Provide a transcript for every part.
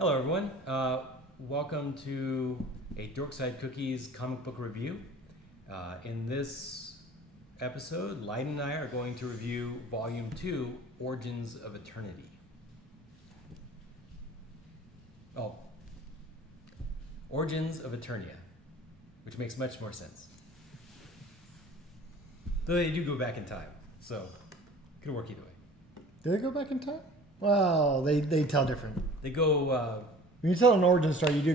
Hello, everyone. Welcome to a Dorkside Cookies comic book review. In this episode, Lydon and I are going to review Volume 2, Origins of Eternity. Origins of Eternia, which makes much more sense. Though they do go back in time, so it could work either way. Do they go back in time? Well, they tell different. They go... when you tell an origin story, you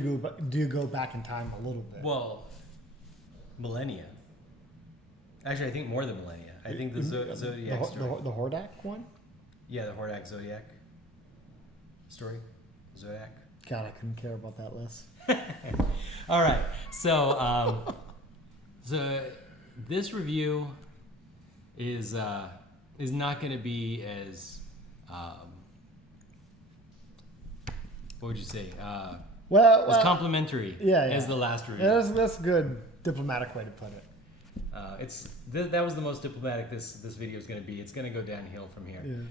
do go back in time a little bit. Well, millennia. Actually, I think more than millennia. I think the Zodiac story. The Hordak one? Yeah, the Hordak Zodiac story. Zodiac. God, I couldn't care about that list. All right. So this review is not going to be as what would you say? As complimentary as the last review. Yeah, that's a good diplomatic way to put it. That was the most diplomatic this video is going to be. It's going to go downhill from here. Yeah.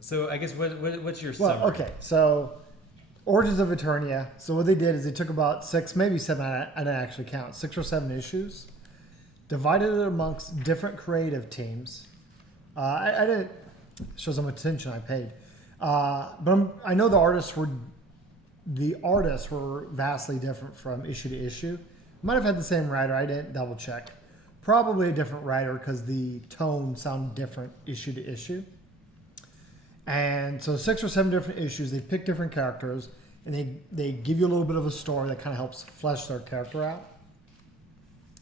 So I guess what's your summary? Well, okay. So Origins of Eternia. So what they did is they took about 6, maybe 7. I didn't actually count 6 or 7 issues, divided it amongst different creative teams. I didn't. Shows how much attention I paid. But I know the artists were vastly different from issue to issue. Might have had the same writer. I didn't double check. Probably a different writer because the tone sounded different issue to issue. And so 6 or 7 different issues. They pick different characters and they give you a little bit of a story that kind of helps flesh their character out.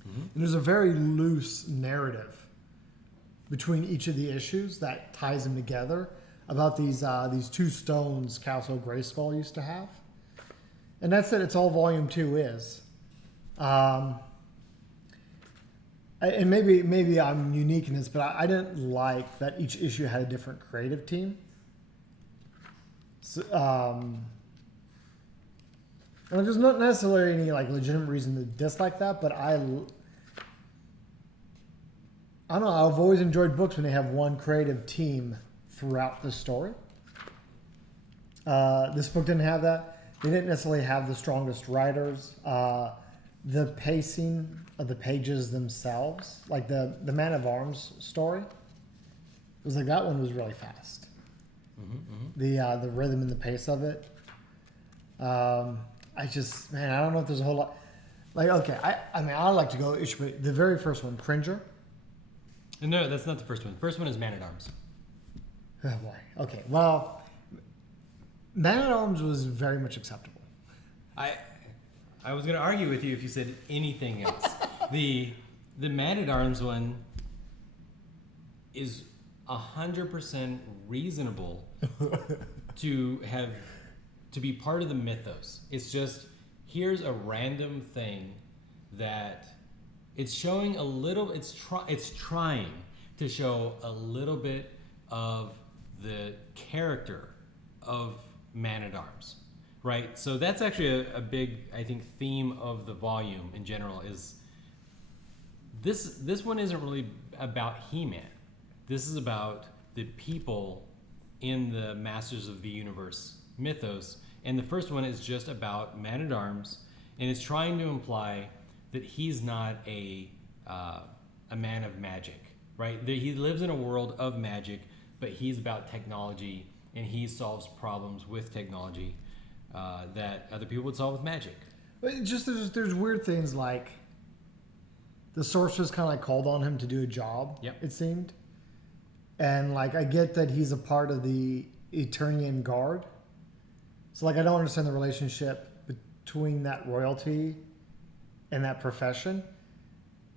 Mm-hmm. And there's a very loose narrative between each of the issues that ties them together about these 2 stones Castle Grayskull used to have. And that's it. It's all Volume 2 is. And maybe I'm unique in this, but I didn't like that each issue had a different creative team. So, and there's not necessarily any legitimate reason to dislike that, but I don't know. I've always enjoyed books when they have one creative team throughout the story. This book didn't have that. They didn't necessarily have the strongest writers. The pacing of the pages themselves, like the Man of Arms story, it was like that one was really fast. Mm-hmm. The rhythm and the pace of it. I don't know if there's a whole lot. I like to go issue, but the very first one, Cringer. No, that's not the first one. The first one is Man at Arms. Oh boy. Okay. Well, Man at Arms was very much acceptable. I was going to argue with you if you said anything else. The Man at Arms one is 100% reasonable to be part of the mythos. It's just here's a random thing that. It's showing a little. It's trying to show a little bit of the character of Man at Arms, right? So that's actually a big, I think, theme of the volume in general. Is this one isn't really about He-Man. This is about the people in the Masters of the Universe mythos, and the first one is just about Man at Arms, and it's trying to imply that he's not a man of magic, right? That he lives in a world of magic, but he's about technology, and he solves problems with technology that other people would solve with magic. But just there's weird things like the sorceress kind of called on him to do a job. Yep. It seemed, and I get that he's a part of the Eternian Guard, so I don't understand the relationship between that royalty and that profession.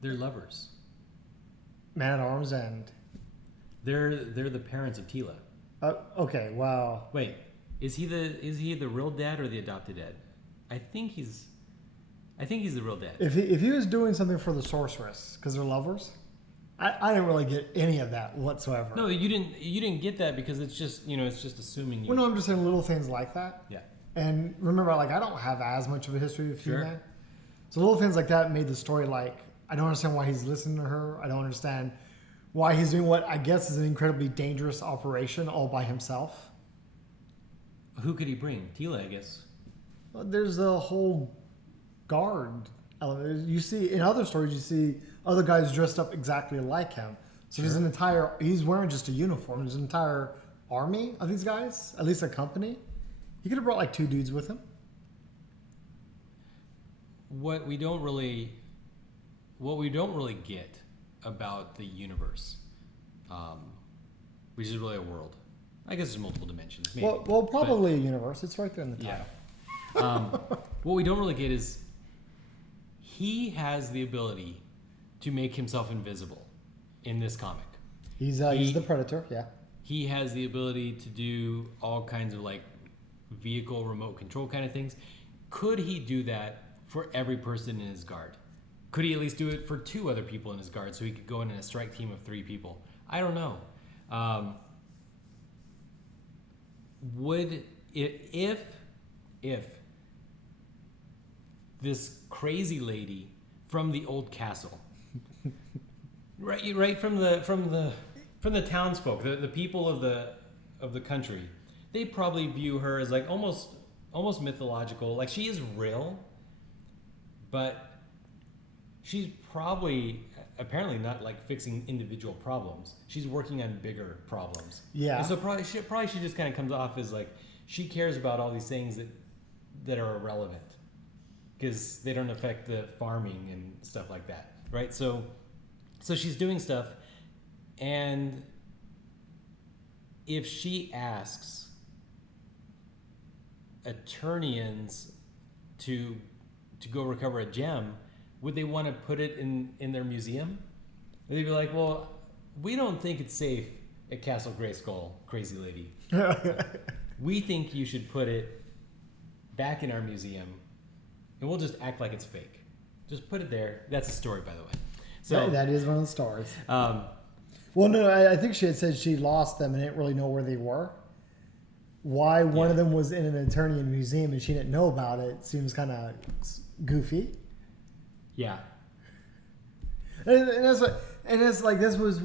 They're lovers. Man at Arms and they're the parents of Tila. Okay, wow. Wait, is he the real dad or the adopted dad? I think he's the real dad. If he was doing something for the sorceress because they're lovers, I didn't really get any of that whatsoever. No, you didn't get that because it's just assuming. Well, no, I'm just saying little things like that. Yeah. And remember, I don't have as much of a history with Sure. He-Man. So little things like that made the story I don't understand why he's listening to her. I don't understand why he's doing what I guess is an incredibly dangerous operation all by himself. Who could he bring? Tila, I guess. Well, there's a whole guard element. You see in other stories, you see other guys dressed up exactly like him. So Sure. he's wearing just a uniform. There's an entire army of these guys, at least a company. He could have brought like 2 dudes with him. What we don't really get about the universe, which is really a world. I guess there's multiple dimensions. Maybe. Well, probably a universe. It's right there in the title. Yeah. What we don't really get is he has the ability to make himself invisible in this comic. He's the Predator, yeah. He has the ability to do all kinds of like vehicle remote control kind of things. Could he do that for every person in his guard? Could he at least do it for 2 other people in his guard so he could go in a strike team of 3 people? I don't know. Would if this crazy lady from the old castle, right from the townsfolk, the people of the country, they probably view her as like almost mythological. Like she is real, but she's apparently not like fixing individual problems. She's working on bigger problems. Yeah. And so she just kind of comes off as like she cares about all these things that are irrelevant because they don't affect the farming and stuff like that, right? So she's doing stuff, and if she asks Eternians to go recover a gem, would they want to put it in their museum? Would they be like, well, we don't think it's safe at Castle Grayskull, crazy lady. We think you should put it back in our museum, and we'll just act like it's fake. Just put it there. That's a story, by the way. So that is one of the stories. Well, no, I think she had said she lost them and didn't really know where they were. Why one of them was in an Eternian museum and she didn't know about it seems kind of goofy. Yeah. And it's like this was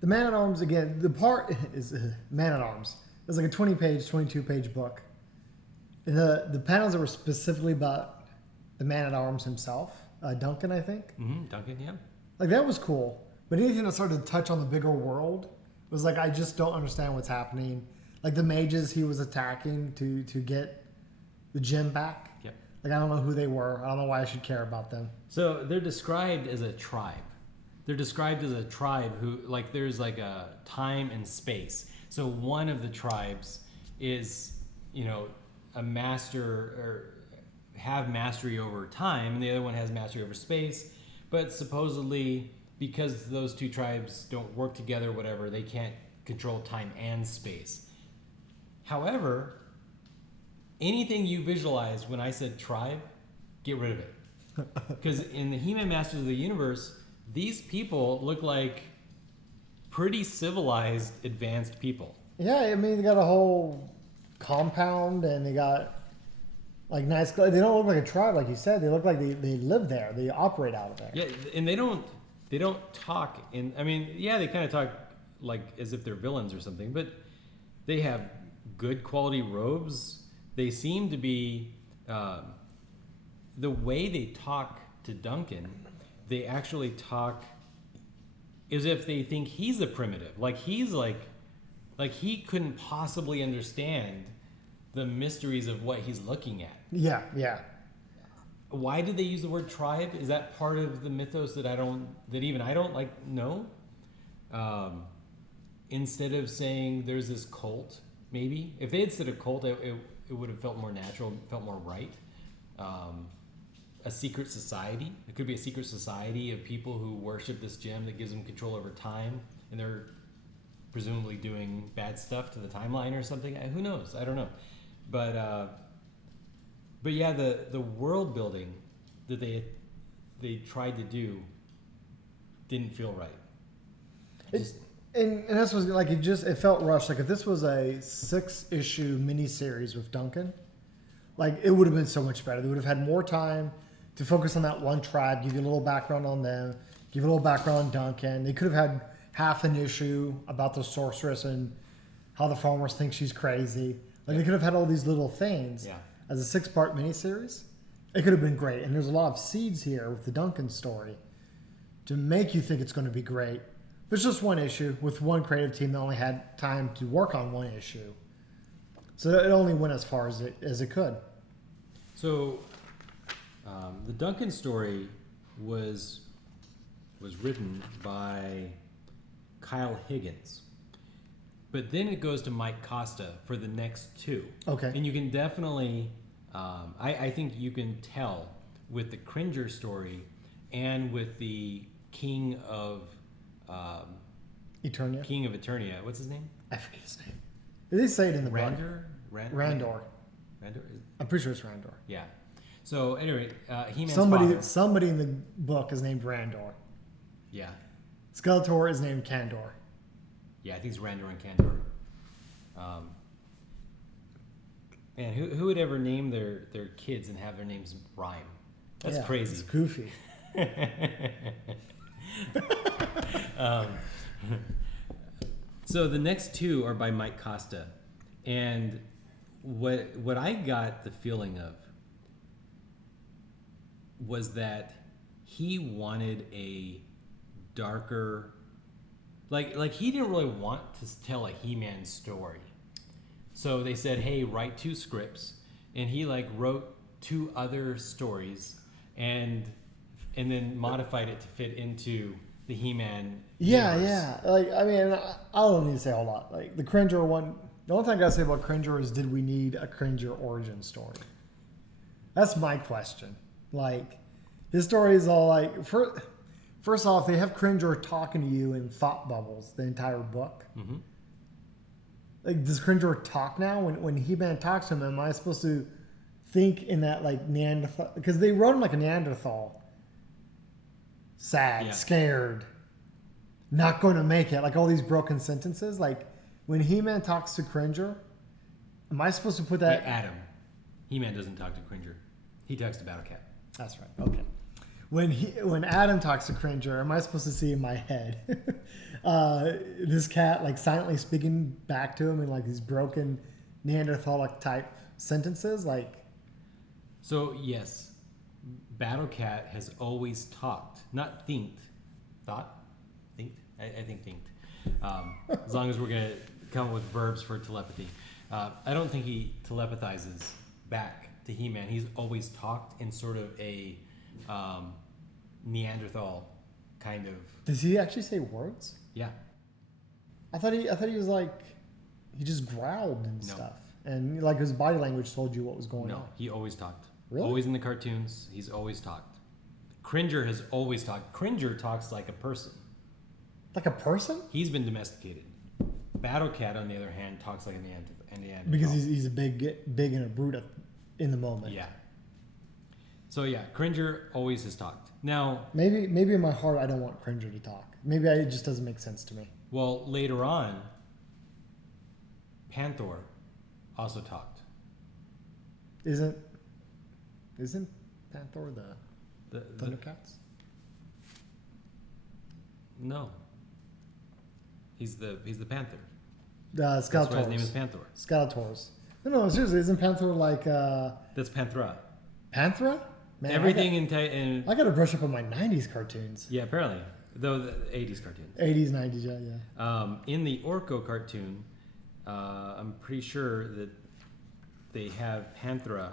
the Man at Arms again. The part is Man at Arms. It was like a 22-page book. And the panels that were specifically about the Man at Arms himself, Duncan, I think. Mm-hmm. Duncan, yeah. Like that was cool. But anything that started to touch on the bigger world was like, I just don't understand what's happening. Like the mages he was attacking to get the gem back. Yep. Like I don't know who they were. I don't know why I should care about them. So they're described as a tribe. They're described as a tribe who, like, there's like a time and space. So one of the tribes is, a master or have mastery over time, and the other one has mastery over space. But supposedly, because those 2 tribes don't work together, whatever, they can't control time and space. However, anything you visualize when I said tribe, get rid of it. Because in the He-Man Masters of the Universe, these people look like pretty civilized, advanced people. Yeah, I mean they got a whole compound and they got like nice. They don't look like a tribe, like you said. They look like they live there. They operate out of there. Yeah, and they don't talk in. I mean, yeah, they kind of talk like as if they're villains or something, but they have good quality robes. They seem to be the way they talk to Duncan. They actually talk as if they think he's a primitive. Like he's like he couldn't possibly understand the mysteries of what he's looking at. Yeah, yeah. Why did they use the word tribe? Is that part of the mythos that even I don't like know? Instead of saying there's this cult, maybe. If they had said a cult, it would have felt more natural, felt more right. A secret society. It could be a secret society of people who worship this gem that gives them control over time, and they're presumably doing bad stuff to the timeline or something. Who knows? I don't know. But yeah, the world building that they tried to do didn't feel right. And this was like it felt rushed. Like if this was a 6-issue miniseries with Duncan, like it would have been so much better. They would have had more time to focus on that one tribe, give you a little background on them, give you a little background on Duncan. They could have had half an issue about the sorceress and how the farmers think she's crazy. Like they could have had all these little things Yeah. as a 6-part miniseries. It could have been great. And there's a lot of seeds here with the Duncan story to make you think it's going to be great. But it's just one issue with one creative team that only had time to work on one issue. So it only went as far as it could. So the Duncan story was written by Kyle Higgins. But then it goes to Mike Costa for the next 2. Okay. And you can definitely, I think you can tell with the Cringer story and with the King of Eternia. What's his name? I forget his name. Did they say it in the book? Randor. Randor. I'm pretty sure it's Randor. Yeah. So anyway, He-Man's father. Somebody in the book is named Randor. Yeah. Skeletor is named Kandor. Yeah, I think it's Randor and Kandor. And who would ever name their kids and have their names rhyme? That's crazy. It's goofy. So the next 2 are by Mike Costa, and what I got the feeling of was that he wanted a darker, like he didn't really want to tell a He-Man story. So they said, hey, write 2 scripts, and he wrote 2 other stories and then modified it to fit into the He-Man universe. Yeah. I don't need to say a whole lot. Like the Cringer one, the only thing I gotta say about Cringer is, did we need a Cringer origin story? That's my question. Like, his story is all like, first off, they have Cringer talking to you in thought bubbles the entire book. Mm-hmm. Like, does Cringer talk now? When He-Man talks to him, am I supposed to think in that Neanderthal? Because they wrote him like a Neanderthal. Sad, scared, not going to make it. Like all these broken sentences. Like when He-Man talks to Cringer, am I supposed to put that? Adam. He-Man doesn't talk to Cringer. He talks to Battle Cat. That's right. Okay. When Adam talks to Cringer, am I supposed to see in my head this cat silently speaking back to him in these broken Neanderthalic type sentences? So yes, Battle Cat has always talked, not thinked. Thought? Thinked? I think thinked. As long as we're going to come up with verbs for telepathy. I don't think he telepathizes back to He-Man. He's always talked in sort of a Neanderthal kind of. Does he actually say words? Yeah. I thought he was he just growled and stuff. And his body language told you what was going on. No, he always talked. Really? Always in the cartoons, he's always talked. Cringer has always talked. Cringer talks like a person. Like a person? He's been domesticated. Battle Cat, on the other hand, talks like a Neanderthal. Because he's a big and a brute in the moment. Yeah. So yeah, Cringer always has talked. Now, maybe in my heart I don't want Cringer to talk. Maybe it just doesn't make sense to me. Well, later on, Panther also talked. Isn't Panther the Thundercats? No. He's the Panther. Skeletors. That's why his name is Panther. Skeletors. No, seriously, isn't Panther That's Panthera. Panthera? Man, Everything I got to brush up on my 90s cartoons. Yeah, apparently. Though the 80s cartoons. 80s, 90s, yeah. In the Orko cartoon, I'm pretty sure that they have Panther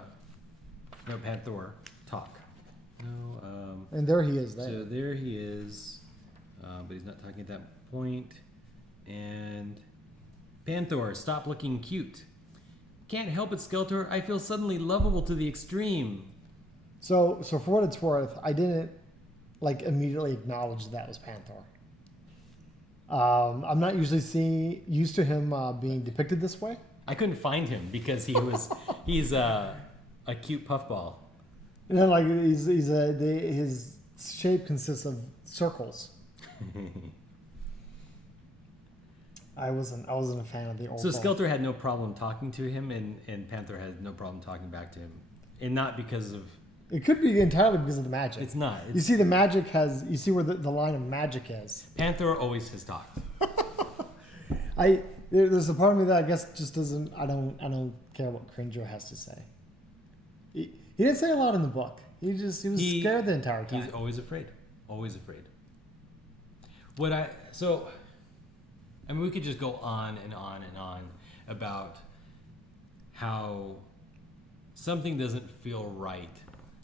talk. No. And there he is. So there he is, but he's not talking at that point. And Panther, stop looking cute. Can't help it, Skeletor. I feel suddenly lovable to the extreme. So for what it's worth, I didn't immediately acknowledge that was Panther. I'm not usually used to him being depicted this way. I couldn't find him because he's a cute puffball. And then his shape consists of circles. I wasn't a fan of the old. So Skeletor had no problem talking to him, and Panther had no problem talking back to him, and not because of. It could be entirely because of the magic. It's not. You see, the magic you see where the line of magic is. Panther always has talked. there's a part of me that I guess just doesn't. I don't care what Cringer has to say. He didn't say a lot in the book. He was scared the entire time. He's always afraid. Always afraid. We could just go on and on and on about how something doesn't feel right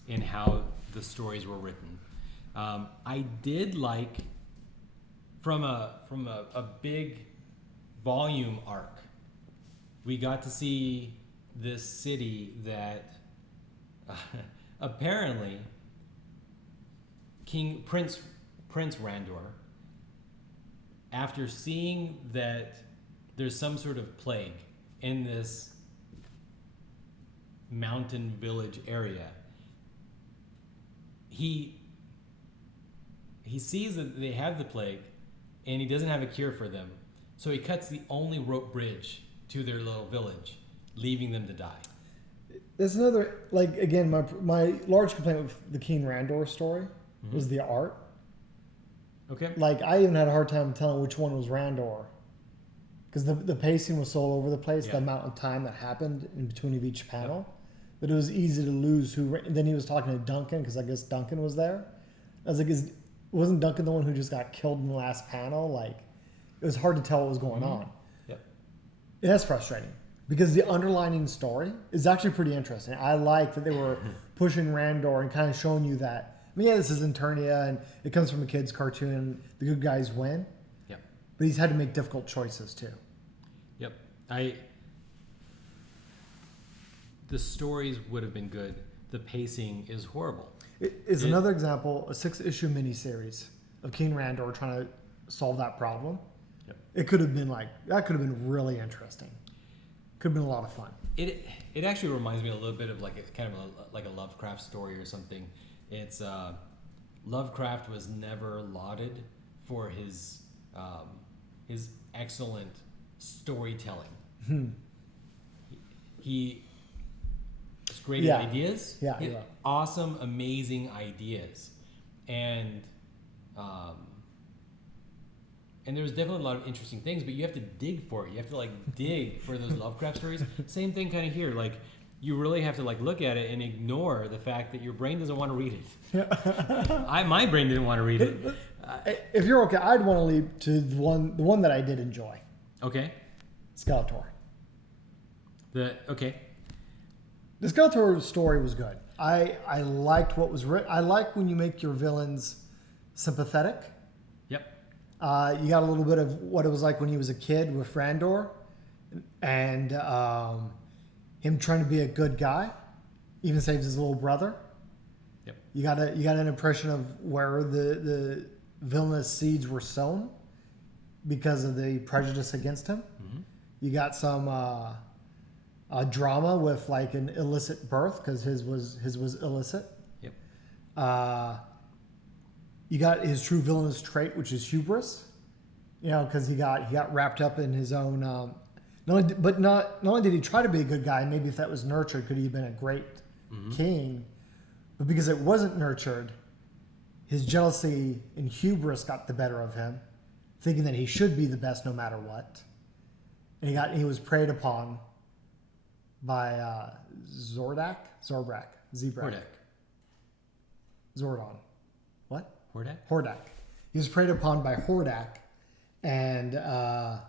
in how the stories were written. I did like from a big volume arc, we got to see this city that apparently Prince Randor, after seeing that there's some sort of plague in this mountain village area, he sees that they have the plague and he doesn't have a cure for them, so he cuts the only rope bridge to their little village, leaving them to die. There's another, like, again, my large complaint with the King Randor story was the art. Okay. Like, I even had a hard time telling which one was Randor. Because the pacing was so all over the place, the amount of time that happened in between of each panel, that it was easy to lose who. Then he was talking to Duncan, because I guess Duncan was there. I was like, wasn't Duncan the one who just got killed in the last panel? Like, it was hard to tell what was going on. Yep. That's frustrating. Because the underlining story is actually pretty interesting. I like that they were pushing Randor and kind of showing you that, I mean, yeah, this is Internia and it comes from a kid's cartoon and the good guys win. Yep. But he's had to make difficult choices too. Yep. The stories would have been good. The pacing is horrible. It is another example, a 6-issue miniseries of King Randor trying to solve that problem. Yep. It could have been that could have been really interesting. Could have been a lot of fun. It actually reminds me a little bit of like a Lovecraft story or something. It's Lovecraft was never lauded for his excellent storytelling. He has great ideas. Yeah, he had awesome, amazing ideas, and there's definitely a lot of interesting things, but you have to dig for it. You have to dig for those Lovecraft stories. Same thing kind of here. Like, you really have to look at it and ignore the fact that your brain doesn't want to read it. My brain didn't want to read it. If you're okay, I'd want to leap to the one that I did enjoy. Okay. Skeletor. Okay. The Skeletor story was good. I liked what was written. I like when you make your villains sympathetic. Yep. You got a little bit of what it was like when he was a kid with Randor, and him trying to be a good guy, even saves his little brother. Yep. You got an impression of where the villainous seeds were sown because of the prejudice against him. Mm-hmm. You got some drama with an illicit birth because his was illicit. Yep. You got his true villainous trait, which is hubris. Because he got wrapped up in his own. Not only did he try to be a good guy, maybe if that was nurtured, could he have been a great king? But because it wasn't nurtured, his jealousy and hubris got the better of him, thinking that he should be the best no matter what. And he was preyed upon by Zordon. What? Hordak. He was preyed upon by Hordak, and that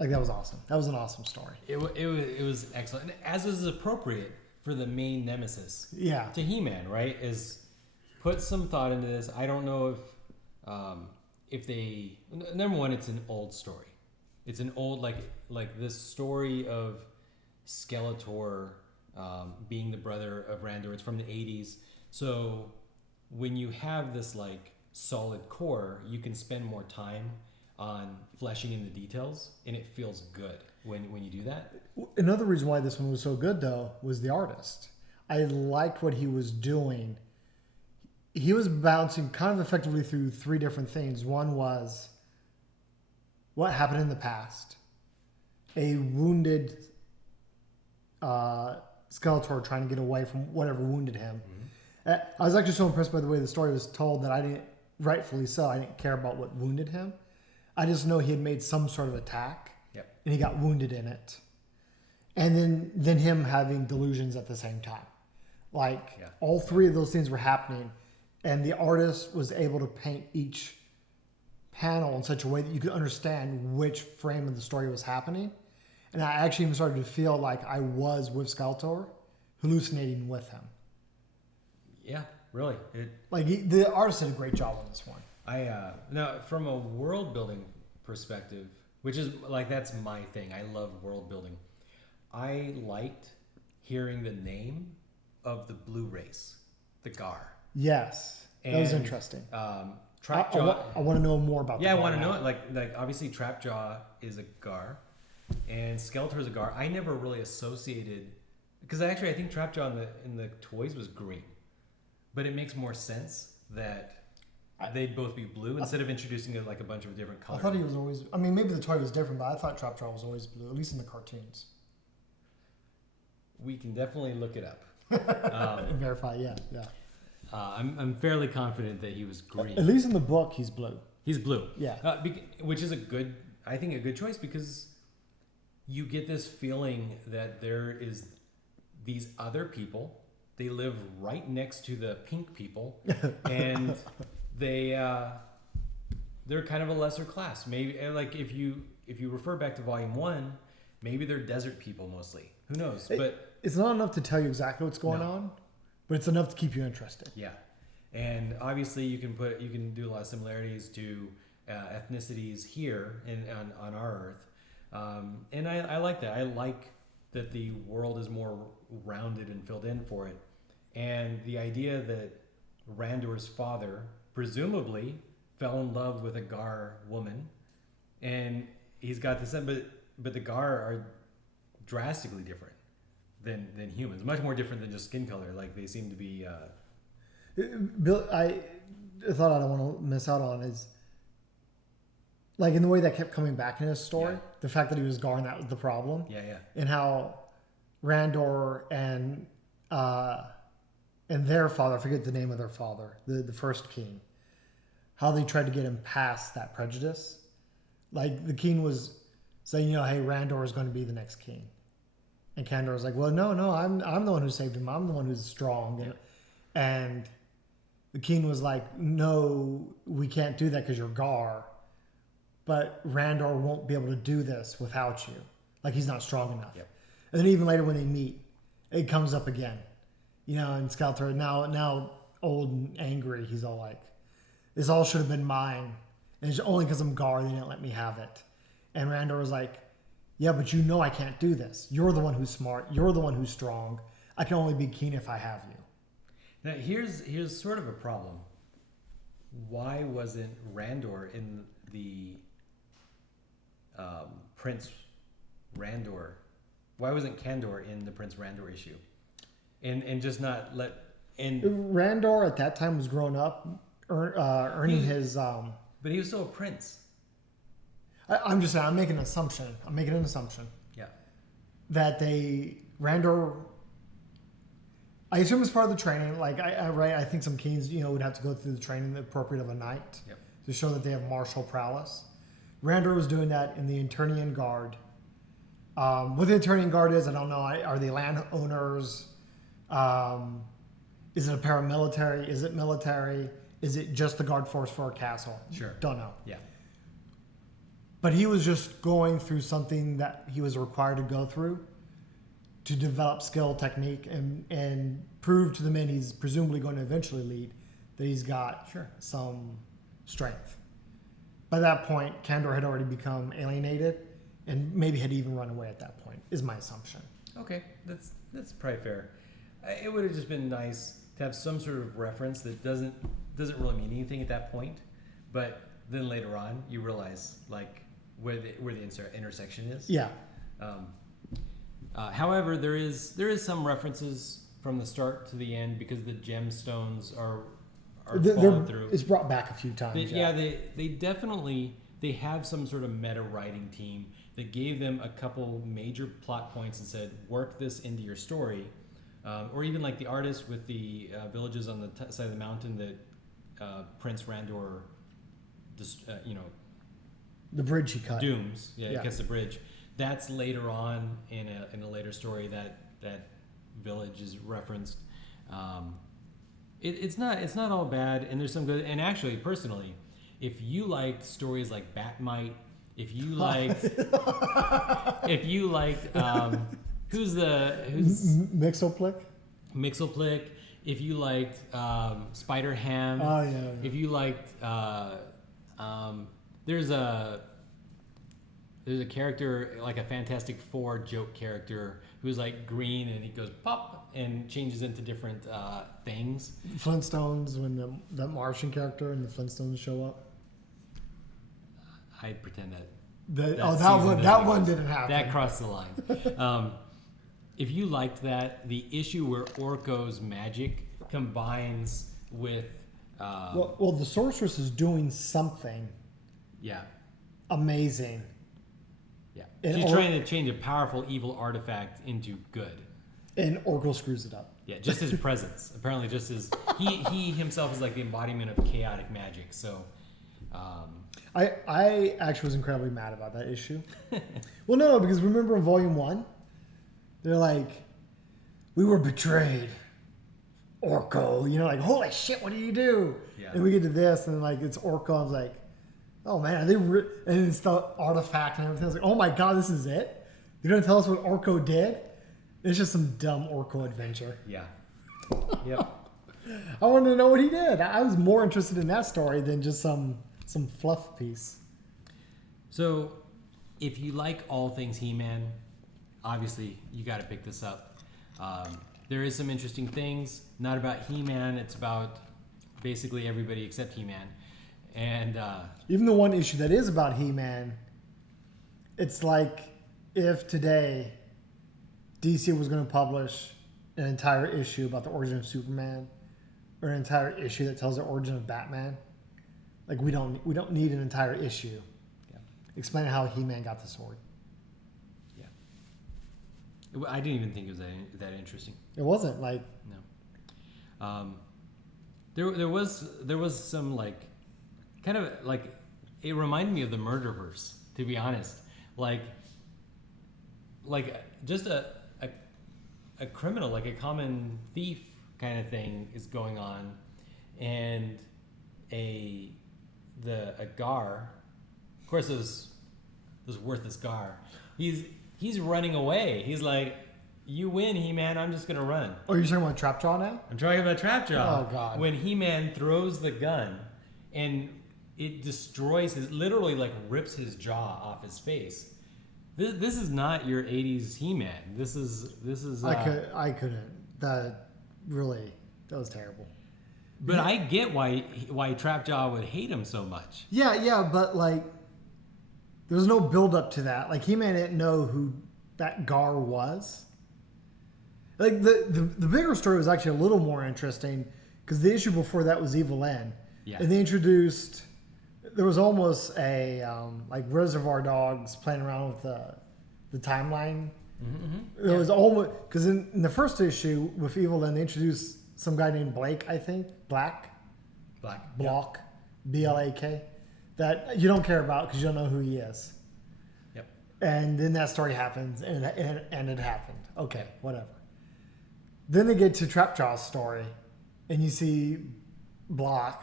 was awesome. That was an awesome story. It was excellent, as is appropriate for the main nemesis. Yeah. To He-Man, right? Is put some thought into this. I don't know if they, number one, it's an old story. It's an old like this story of Skeletor being the brother of Randor. It's from the 80s. So when you have this solid core, you can spend more time on fleshing in the details, and it feels good when you do that. Another reason why this one was so good, though, was the artist. I liked what he was doing. He was bouncing kind of effectively through three different things. One was what happened in the past, a wounded Skeletor trying to get away from whatever wounded him. Mm-hmm. I was actually so impressed by the way the story was told that I didn't, rightfully so, I didn't care about what wounded him. I just know he had made some sort of attack, Yep. and he got wounded in it. And then him having delusions at the same time. Like, all three of those things were happening, and the artist was able to paint each panel in such a way that you could understand which frame of the story was happening. And I actually even started to feel like I was with Skeletor, hallucinating with him. Yeah, really. The artist did a great job on this one. Now, from a world building perspective, which is like, that's my thing. I love world building. I liked hearing the name of the blue race, the Gar. Yes, that was interesting. Trapjaw. I want to know more about. Yeah, I want to know it. Like obviously, Trapjaw is a Gar, and Skeletor is a Gar. I never really associated, because actually I think Trapjaw in the toys was green, but it makes more sense that they'd both be blue instead of introducing it like a bunch of different colors. I thought he was always. I mean, maybe the toy was different, but I thought Trapjaw was always blue, at least in the cartoons. We can definitely look it up. And verify, yeah. I'm fairly confident that he was green. At least in the book, he's blue. He's blue. Yeah. Which is I think a good choice, because you get this feeling that there is these other people. They live right next to the pink people, and they're kind of a lesser class. Maybe like if you refer back to Volume 1, maybe they're desert people mostly. Who knows? But it's not enough to tell you exactly what's going on, but it's enough to keep you interested. Yeah, and obviously you can do a lot of similarities to ethnicities here on our Earth, and I like that. I like that the world is more rounded and filled in for it, and the idea that Randor's father presumably fell in love with a Gar woman, and he's got this, but the Gar are drastically different than humans, much more different than just skin color. Like, they seem to be Bill, I thought I don't want to miss out on is, like, in the way that kept coming back in his story, the fact that he was Gar and that was the problem. And how Randor and their father, I forget the name of their father, the first king, how they tried to get him past that prejudice. Like, the king was saying, hey, Randor is going to be the next king. And Kandor was like, well, no, I'm the one who saved him. I'm the one who's strong. And the king was like, no, we can't do that because you're Gar. But Randor won't be able to do this without you. Like, he's not strong enough. And then even later when they meet, it comes up again. And Skeletor, now old and angry, he's all like, this all should have been mine. And it's only because I'm Gar they didn't let me have it. And Randor was like, yeah, but I can't do this. You're the one who's smart. You're the one who's strong. I can only be king if I have you. Now, here's sort of a problem. Why wasn't Randor in the Prince Randor? Why wasn't Kandor in the Prince Randor issue? And just not let... Randor at that time was grown up, earning his... But he was still a prince. I'm just saying, I'm making an assumption. Yeah. That Randor, I assume it's part of the training. Like, I think some kings, would have to go through the training appropriate of a knight to show that they have martial prowess. Randor was doing that in the Eternian Guard. What the Eternian Guard is, I don't know. Are they landowners? Is it a paramilitary? Is it military? Is it just the guard force for a castle? Sure. Don't know. Yeah. But he was just going through something that he was required to go through to develop skill, technique, and prove to the men he's presumably going to eventually lead that he's got some strength. By that point, Kandor had already become alienated and maybe had even run away at that point, is my assumption. Okay, that's probably fair. It would have just been nice to have some sort of reference that doesn't really mean anything at that point, but then later on you realize, like, where the intersection is. Yeah. However, there is some references from the start to the end, because the gemstones are falling through. It's brought back a few times. They definitely have some sort of meta writing team that gave them a couple major plot points and said, work this into your story, or even like the artist with the villages on the side of the mountain that Prince Randor The bridge he cut. Dooms. Yeah, he cuts the bridge. That's later on in a later story that village is referenced. It's not all bad, and there's some good. And actually, personally, if you liked stories like Batmite, if you liked who's Mixelplick, if you liked Spider Ham, if you liked there's a character like a Fantastic Four joke character who's like green and he goes pop and changes into different things. Flintstones, when that Martian character and the Flintstones show up. I pretend that one didn't happen. That crossed the line. If you liked that, the issue where Orko's magic combines with well, the sorceress is doing something. Yeah. Amazing. Yeah. She's trying to change a powerful evil artifact into good. And Orko screws it up. Yeah, just his presence. Apparently just his he himself is like the embodiment of chaotic magic. So I actually was incredibly mad about that issue. Well, no, because remember in Volume 1, they're like, we were betrayed. Orko, like, holy shit, what do you do? Yeah. And we get to this, and like, it's Orko. I was like, oh man, and it's the artifact and everything. I was like, oh my god, this is it? You're going to tell us what Orko did? It's just some dumb Orko adventure. Yeah. Yep. I wanted to know what he did. I was more interested in that story than just some fluff piece. So, if you like all things He-Man, obviously you got to pick this up. There is some interesting things, not about He-Man. It's about basically everybody except He-Man. And even the one issue that is about He-Man, it's like if today DC was going to publish an entire issue about the origin of Superman, or an entire issue that tells the origin of Batman. Like we don't need an entire issue explaining how He-Man got the sword. Yeah, I didn't even think it was that interesting. It wasn't like no. There was some like kind of like it reminded me of the Murderverse, to be honest. Like just a criminal, like a common thief kind of thing is going on, and a Gar, of course, this worthless Gar, he's running away. He's like, you win, He-Man, I'm just gonna run. Oh, you're talking about Trapjaw now? I'm talking about Trapjaw. Oh god. When He-Man throws the gun and it destroys literally like rips his jaw off his face. This is not your 80s He-Man. This is I couldn't. That was terrible. But I get why Trapjaw would hate him so much. Yeah, but like there was no build up to that. Like He-Man didn't know who that Gar was. Like the bigger story was actually a little more interesting because the issue before that was Evil N. Yeah. And they introduced. There was almost a like Reservoir Dogs playing around with the timeline. Mm-hmm. It was almost because in the first issue with Evil N, they introduced some guy named Blake, I think, Block, yep. B-L-A-K, that you don't care about because you don't know who he is. Yep. And then that story happens, and it happened. Okay, whatever. Then they get to Trapjaw's story, and you see Block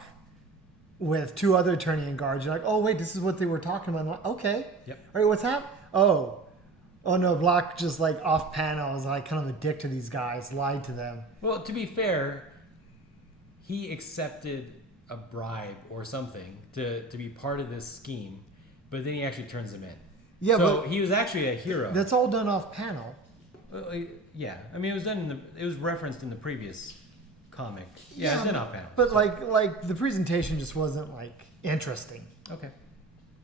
with two other Eternian guards. You're like, oh wait, this is what they were talking about. I'm like, okay. Yep. All right, what's happening? Oh no, Block just like off panel is like kind of a dick to these guys, lied to them. Well, to be fair, he accepted a bribe or something to be part of this scheme, but then he actually turns them in. Yeah, so he was actually a hero. That's all done off panel. Yeah, I mean it was referenced in the previous comic. Yeah, it's in off panel. But so. like the presentation just wasn't like interesting. Okay.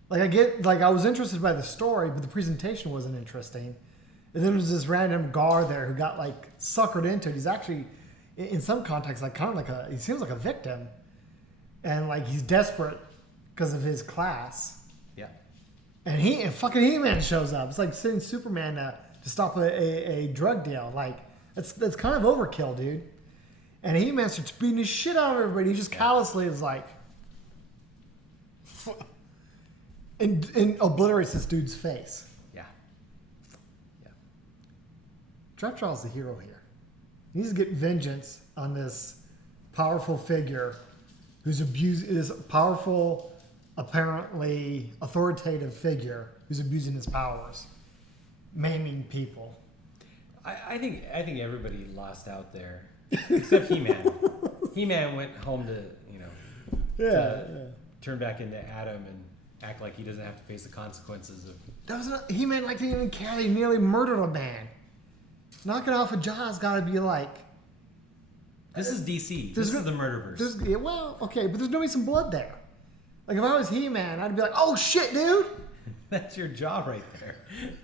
Like I was interested by the story, but the presentation wasn't interesting. And then there was this random Gar there who got like suckered into it. He's actually, in some contexts, like kind of he seems like a victim, and like he's desperate because of his class. Yeah. And fucking He-Man shows up. It's like sending Superman to stop a drug deal. Like that's kind of overkill, dude. And He-Man starts beating the shit out of everybody. He just callously is like. and obliterates this dude's face. Yeah. Yeah. Trapjaw's the hero here. He needs to get vengeance on this powerful figure who's this powerful, apparently authoritative figure who's abusing his powers, maiming people. I think everybody lost out there, except He-Man. He-Man went home to turn back into Adam and act like he doesn't have to face the consequences of. That was not, He-Man like didn't even care. He nearly murdered a man. Knocking off a jaw's got to be like. This is DC. This is the Murderverse. Yeah, well, okay, but there's gonna be some blood there. Like if I was He-Man, I'd be like, "Oh shit, dude!" That's your job right there.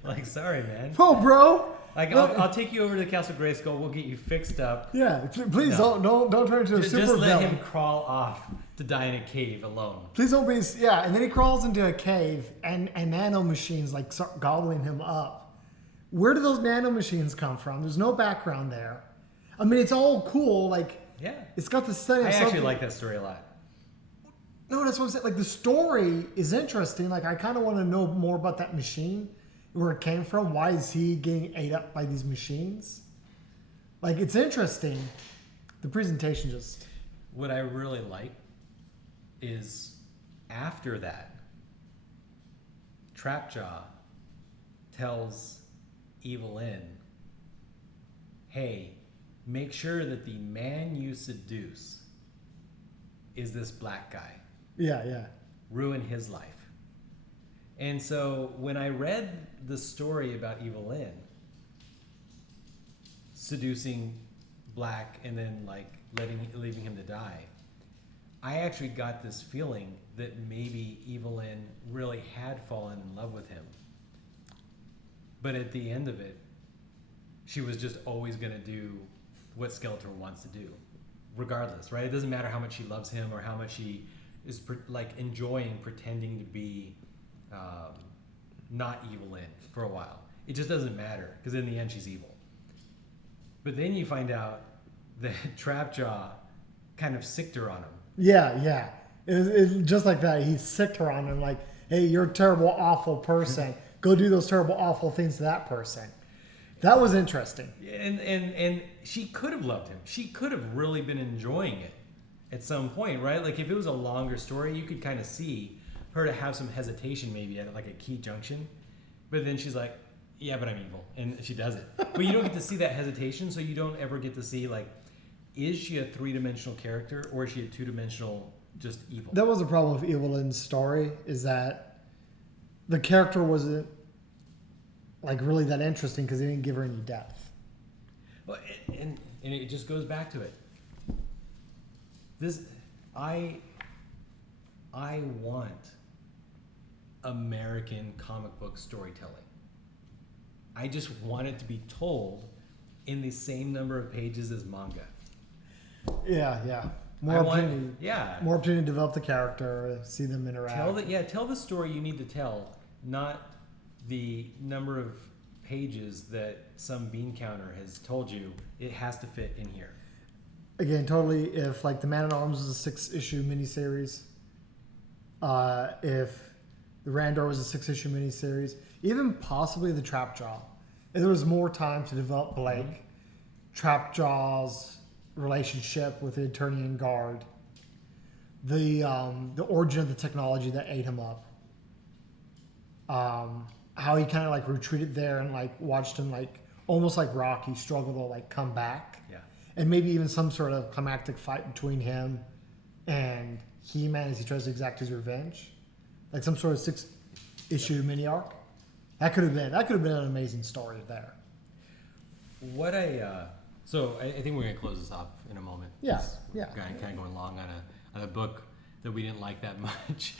Like, sorry, man. Oh, bro. Like, I'll take you over to the Castle Grayskull. We'll get you fixed up. Yeah, please don't turn into a super Just let villain. him crawl off to die in a cave alone. Please don't be. Yeah, and then he crawls into a cave, and nano machines like start gobbling him up. Where do those nano machines come from? There's no background there. I mean, it's all cool. Like, yeah, it's got the setting. I actually like that story a lot. No, that's what I'm saying. Like, the story is interesting. Like, I kind of want to know more about that machine, where it came from. Why is he getting ate up by these machines? Like, it's interesting. The presentation just. What I really like is after that, Trapjaw tells Evelyn, hey, make sure that the man you seduce is this black guy. Yeah. Ruin his life. And so when I read the story about Evelyn seducing Black and then like leaving him to die, I actually got this feeling that maybe Evelyn really had fallen in love with him. But at the end of it, she was just always going to do what Skeletor wants to do, regardless, right? It doesn't matter how much she loves him or how much she is enjoying pretending to be not Evelyn for a while. It just doesn't matter because in the end she's evil. But then you find out that Trapjaw kind of sicked her on him. Yeah. It's just like that. He sicked her on him like, hey, you're a terrible, awful person. Go do those terrible, awful things to that person. That was interesting. And she could have loved him. She could have really been enjoying it at some point, right? Like if it was a longer story, you could kind of see her to have some hesitation maybe at like a key junction. But then she's like, yeah, but I'm evil. And she does it. But you don't get to see that hesitation, so you don't ever get to see like, is she a three-dimensional character or is she a two-dimensional just evil? That was the problem with Evelyn's story, is that the character wasn't like really that interesting because they didn't give her any depth. Well, and it just goes back to it. I want American comic book storytelling. I just want it to be told in the same number of pages as manga. Yeah. More opportunity to develop the character, see them interact. Tell the story you need to tell, not the number of pages that some bean counter has told you it has to fit in here. Again, totally. If like the Man-at-Arms was a 6-issue miniseries, if the Randor was a 6-issue miniseries, even possibly the Trapjaw, if there was more time to develop Blake, Trapjaw's relationship with the Eternian Guard, the origin of the technology that ate him up, how he kind of like retreated there and like watched him like almost like Rocky struggle to like come back. Yeah. And maybe even some sort of climactic fight between him and He-Man as he tries to exact his revenge. Like some sort of 6-issue mini arc. That could have been an amazing story there. So I think we're gonna close this off in a moment. Yeah. Kind of going long on a book that we didn't like that much.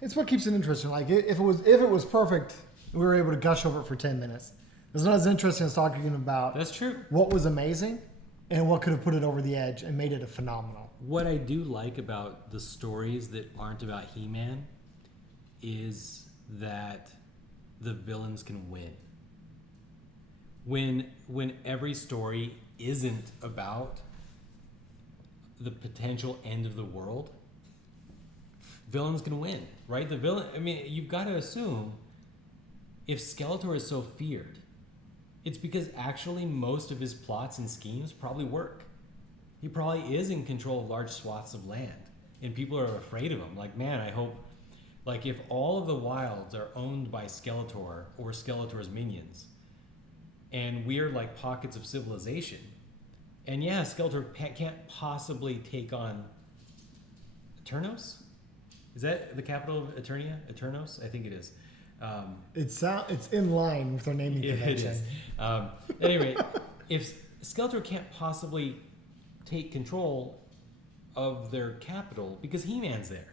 It's what keeps it interesting. Like if it was perfect, we were able to gush over it for 10 minutes. It's not as interesting as talking about That's true. What was amazing and what could have put it over the edge and made it a phenomenal. What I do like about the stories that aren't about He-Man is that the villains can win. When every story isn't about the potential end of the world, villains can win, right? The villain. I mean, you've got to assume if Skeletor is so feared, it's because actually most of his plots and schemes probably work. He probably is in control of large swaths of land, and people are afraid of him. Like, man, I hope, like, if all of the wilds are owned by Skeletor or Skeletor's minions, and we're like pockets of civilization, and yeah, Skeletor can't possibly take on Eternos. Is that the capital of Eternia? Eternos? I think it is. It's in line with their naming convention. It is. Anyway, if Skeletor can't possibly take control of their capital because He-Man's there,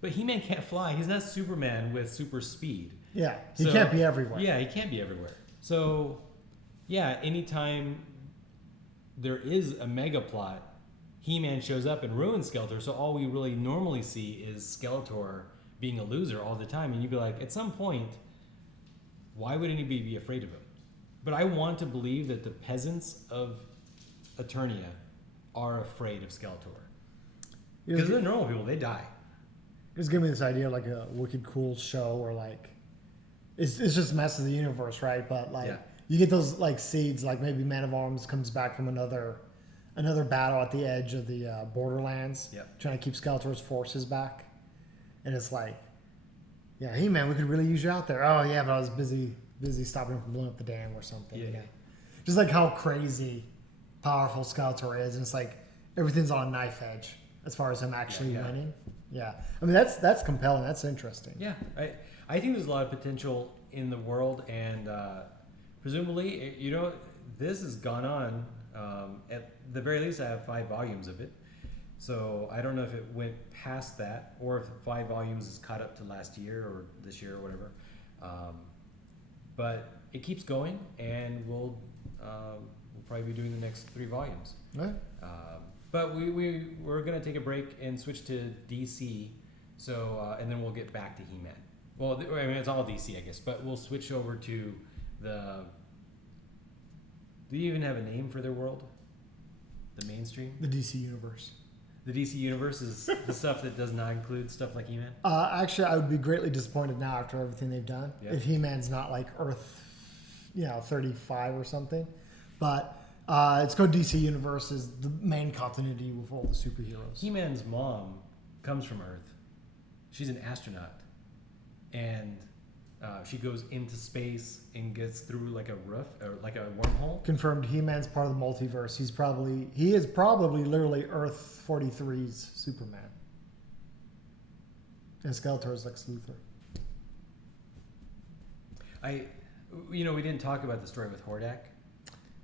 but He-Man can't fly. He's not Superman with super speed. Yeah, he can't be everywhere. Yeah, he can't be everywhere. So, yeah, anytime there is a mega plot, He-Man shows up and ruins Skeletor. So all we really normally see is Skeletor being a loser all the time. And you'd be like, at some point, why would anybody be afraid of him? But I want to believe that the peasants of Eternia are afraid of Skeletor. Because they're normal people, they die. Just give me this idea of like a wicked cool show where like it's just messes the universe, right? But like you get those like seeds, like maybe Man of Arms comes back from another battle at the edge of the Borderlands, trying to keep Skeletor's forces back, and it's like, yeah, hey man, we could really use you out there. Oh yeah, but I was busy stopping him from blowing up the dam or something. Yeah. Just like how crazy powerful Skeletor is, and it's like everything's on a knife edge as far as him actually winning. Yeah, I mean that's compelling. That's interesting. Yeah, I think there's a lot of potential in the world, and presumably, this has gone on. At the very least, I have 5 volumes of it, so I don't know if it went past that, or if 5 volumes is caught up to last year or this year or whatever. But it keeps going, and we'll probably be doing the next 3 volumes. Right. But we're gonna take a break and switch to DC, so and then we'll get back to He-Man. Well, I mean it's all DC, I guess, but we'll switch over to the. Do you even have a name for their world? The mainstream. The DC universe. The DC universe is the stuff that does not include stuff like He-Man. Actually, I would be greatly disappointed now after everything they've done if He-Man's not like Earth, 35 or something, but. It's called DC Universe, is the main continuity with all the superheroes. He-Man's mom comes from Earth. She's an astronaut. And she goes into space and gets through like a roof, or like a wormhole. Confirmed He-Man's part of the multiverse. He is probably literally Earth 43's Superman. And Skeletor's Lex Luthor. We didn't talk about the story with Hordak.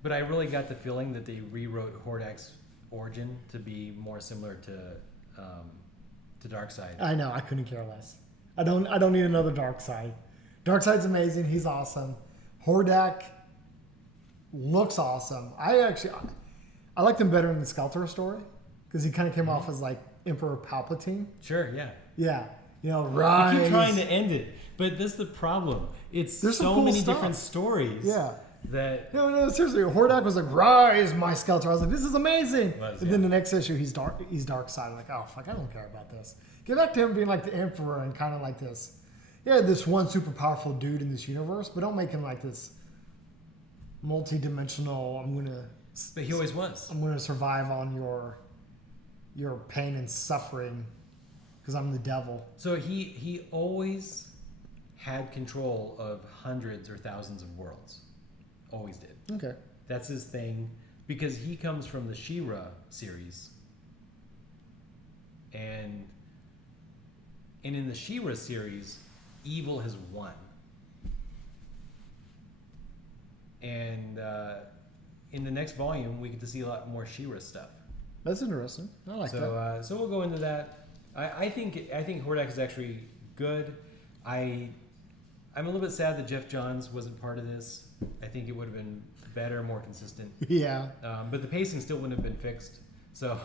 But I really got the feeling that they rewrote Hordak's origin to be more similar to Darkseid. I know. I couldn't care less. I don't need another Darkseid. Darkseid's amazing. He's awesome. Hordak looks awesome. I liked him better in the Skeletor story because he kind of came off as like Emperor Palpatine. Sure. Yeah. Yeah. Rise. I keep trying to end it, but that's the problem. There's so cool many stuff. different stories. Yeah. No, seriously. Hordak was like, "Rise, my Skeletor." I was like, "This is amazing." And then the next issue, he's Darkseid. I'm like, "Oh fuck, I don't care about this." Get back to him being like the Emperor and kind of like this. Yeah, this one super powerful dude in this universe, but don't make him like this multi-dimensional. But he always was. I'm gonna survive on your pain and suffering because I'm the devil. So he always had control of hundreds or thousands of worlds. Always did. Okay. That's his thing, because he comes from the She-Ra series. And in the She-Ra series, evil has won. And in the next volume, we get to see a lot more She-Ra stuff. That's interesting. I like that. So we'll go into that. I think Hordak is actually good. I'm a little bit sad that Jeff Johns wasn't part of this. I think it would have been better, more consistent. Yeah. But the pacing still wouldn't have been fixed. So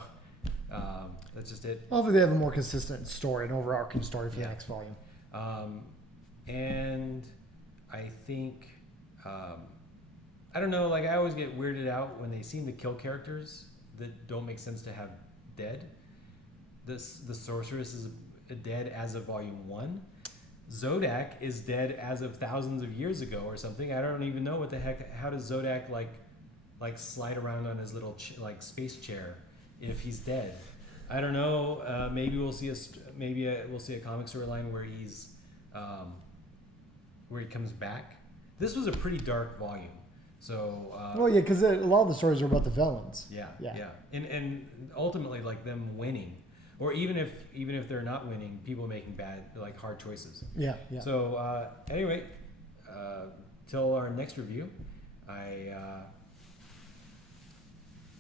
that's just it. Hopefully they have a more consistent story, an overarching story for the next volume. And I think, I don't know, like I always get weirded out when they seem to kill characters that don't make sense to have dead. The sorceress dead as of Volume 1. Zodak is dead as of thousands of years ago or something. I don't even know what the heck. How does Zodak like slide around on his little like space chair if he's dead? I don't know. Maybe we'll see we'll see a comic storyline where he's where he comes back. This was a pretty dark volume. So well, yeah, because a lot of the stories are about the villains. Yeah. And ultimately, like them winning, or even if they're not winning, people making bad, like hard choices. Yeah. So anyway, till our next review,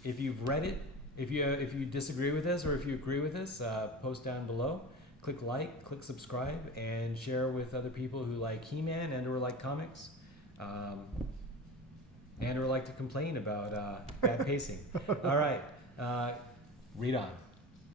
if you've read it, if you disagree with us or if you agree with us, post down below. Click like, click subscribe, and share with other people who like He-Man and or like comics. And or like to complain about bad pacing. All right, read on.